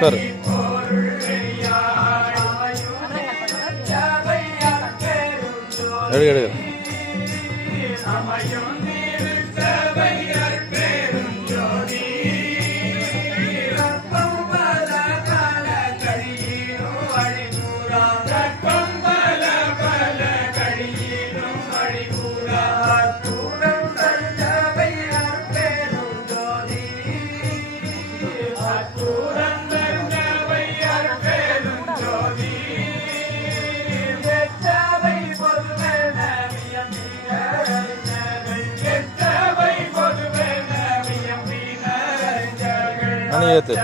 சரி. தனி பொருளடியாய் எடுக்க எடுக்க. அணி ஏத்து.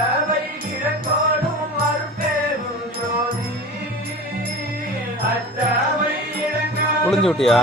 விட்டியா